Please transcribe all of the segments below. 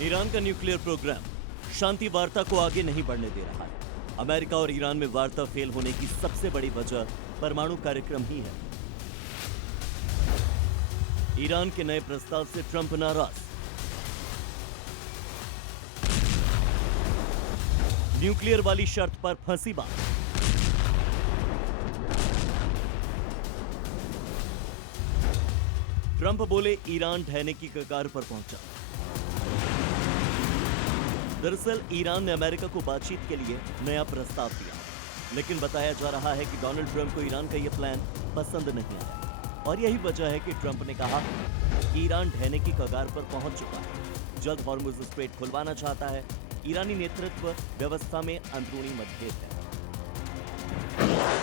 Iran का nuclear programme शांति वार्ता को आगे नहीं बढ़ने दे रहा है। अमेरिका और ईरान में वार्ता फेल होने की सबसे बड़ी वजह परमाणु कार्यक्रम ही है। ईरान के नए प्रस्ताव से ट्रंप नाराज। न्यूक्लियर वाली शर्त पर फंसी बात। ट्रंप बोले ईरान ढहने की कगार पर पहुंचा। दरअसल ईरान ने अमेरिका को बातचीत के लिए नया प्रस्ताव दिया, लेकिन बताया जा रहा है कि डोनाल्ड ट्रंप को ईरान का यह प्लान पसंद नहीं आया और यही वजह है कि ट्रंप ने कहा कि ईरान ढहने की कगार पर पहुंच चुका है, जल्द हॉर्मुज़ स्ट्रेट खुलवाना चाहता है। ईरानी नेतृत्व व्यवस्था में अंदरूनी मतभेद है।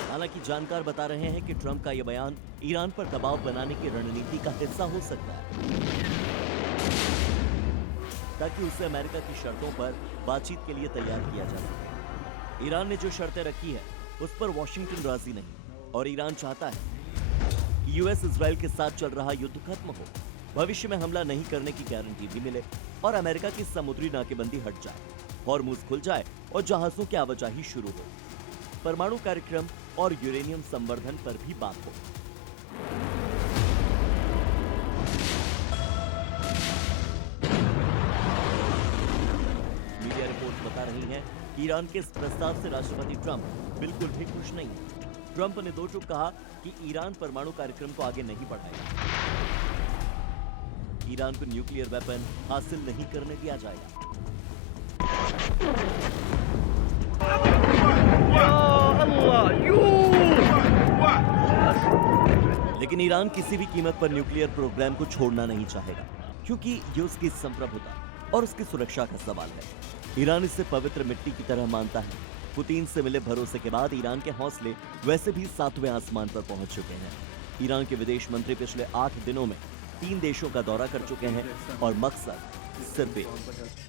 हालांकि जानकार बता रहे हैं कि ट्रंप का यह बयान ईरान पर दबाव बनाने की रणनीति का हिस्सा हो सकता है, ताकि उसे अमेरिका की शर्तों पर बातचीत के लिए तैयार किया जा सके। ईरान ने जो शर्तें रखी है उस पर वॉशिंगटन राजी नहीं और ईरान चाहता है कि यूएस इजराइल के साथ चल रहा युद्ध खत्म हो, भविष्य में हमला नहीं करने की गारंटी भी मिले और अमेरिका की समुद्री नाकेबंदी हट जाए, हॉर्मुज़ खुल जाए और जहाजों की आवाजाही शुरू हो। परमाणु कार्यक्रम और यूरेनियम संवर्धन पर भी बात हो। मीडिया रिपोर्ट बता रही हैं कि ईरान के इस प्रस्ताव से राष्ट्रपति ट्रंप बिल्कुल भी खुश नहीं है। ट्रंप ने दो टूक कहा कि ईरान परमाणु कार्यक्रम को आगे नहीं बढ़ाएगा। ईरान को न्यूक्लियर वेपन हासिल नहीं करने दिया जाएगा। लेकिन ईरान किसी भी कीमत पर न्यूक्लियर प्रोग्राम को छोड़ना नहीं चाहेगा, क्योंकि ये उसकी संप्रभुता और उसकी सुरक्षा का सवाल है। ईरान इसे पवित्र मिट्टी की तरह मानता है। पुतिन से मिले भरोसे के बाद ईरान के हौसले वैसे भी 7वें आसमान पर पहुंच चुके हैं। ईरान के विदेश मंत्री पिछले 8 दिनों में 3 देशों का दौरा कर चुके हैं और मकसद सिर्फ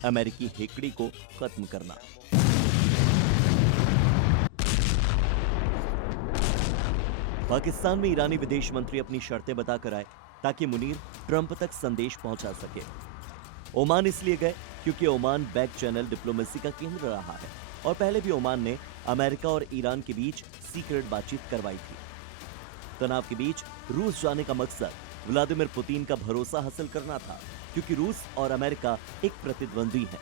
अमेरिकी हेकड़ी को खत्म करना। पाकिस्तान में ईरानी विदेश मंत्री अपनी शर्तें बताकर आए ताकि मुनीर ट्रंप तक संदेश पहुंचा सके। ओमान इसलिए गए क्योंकि ओमान बैक चैनल डिप्लोमेसी का केंद्र रहा है और पहले भी ओमान ने अमेरिका और ईरान के बीच सीक्रेट बातचीत करवाई थी। तनाव के बीच रूस जाने का मकसद व्लादिमीर पुतिन का भरोसा हासिल करना था, क्योंकि रूस और अमेरिका एक प्रतिद्वंदी है।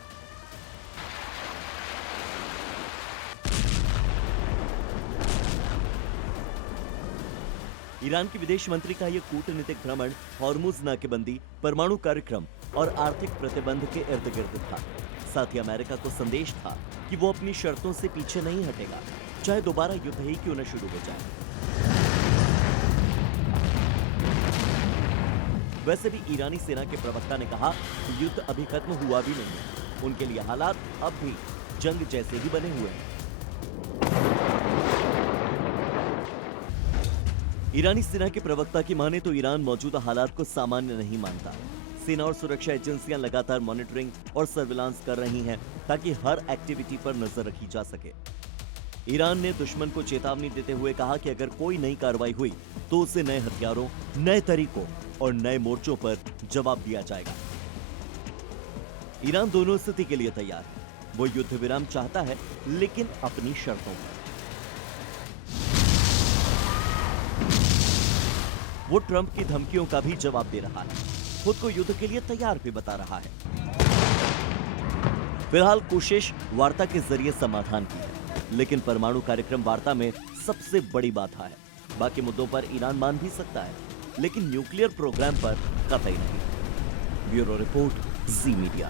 ईरान के विदेश मंत्री का यह कूटनीतिक भ्रमण हॉर्मुज़ नाकेबंदी, परमाणु कार्यक्रम और आर्थिक प्रतिबंध के इर्द गिर्द था। साथ ही अमेरिका को संदेश था कि वो अपनी शर्तों से पीछे नहीं हटेगा, चाहे दोबारा युद्ध ही क्यों न शुरू हो जाए। वैसे भी ईरानी सेना के प्रवक्ता ने कहा कि युद्ध अभी खत्म हुआ भी नहीं है, उनके लिए हालात अब भी जंग जैसे ही बने हुए हैं। ईरानी सेना के प्रवक्ता की माने तो ईरान मौजूदा हालात को सामान्य नहीं मानता। सेना और सुरक्षा एजेंसियां लगातार मॉनिटरिंग और सर्विलांस कर रही हैं ताकि हर एक्टिविटी पर नजर रखी जा सके। ईरान ने दुश्मन को चेतावनी देते हुए कहा कि अगर कोई नई कार्रवाई हुई तो उसे नए हथियारों, नए तरीकों और नए मोर्चों पर जवाब दिया जाएगा। ईरान दोनों स्थिति के लिए तैयार है। वो युद्ध विराम चाहता है, लेकिन अपनी शर्तों पर। वो ट्रंप की धमकियों का भी जवाब दे रहा है, खुद को युद्ध के लिए तैयार भी बता रहा है। फिलहाल कोशिश वार्ता के जरिए समाधान की है, लेकिन परमाणु कार्यक्रम वार्ता में सबसे बड़ी बाधा है। बाकी मुद्दों पर ईरान मान भी सकता है, लेकिन न्यूक्लियर प्रोग्राम पर कतई नहीं। ब्यूरो रिपोर्ट, जी मीडिया।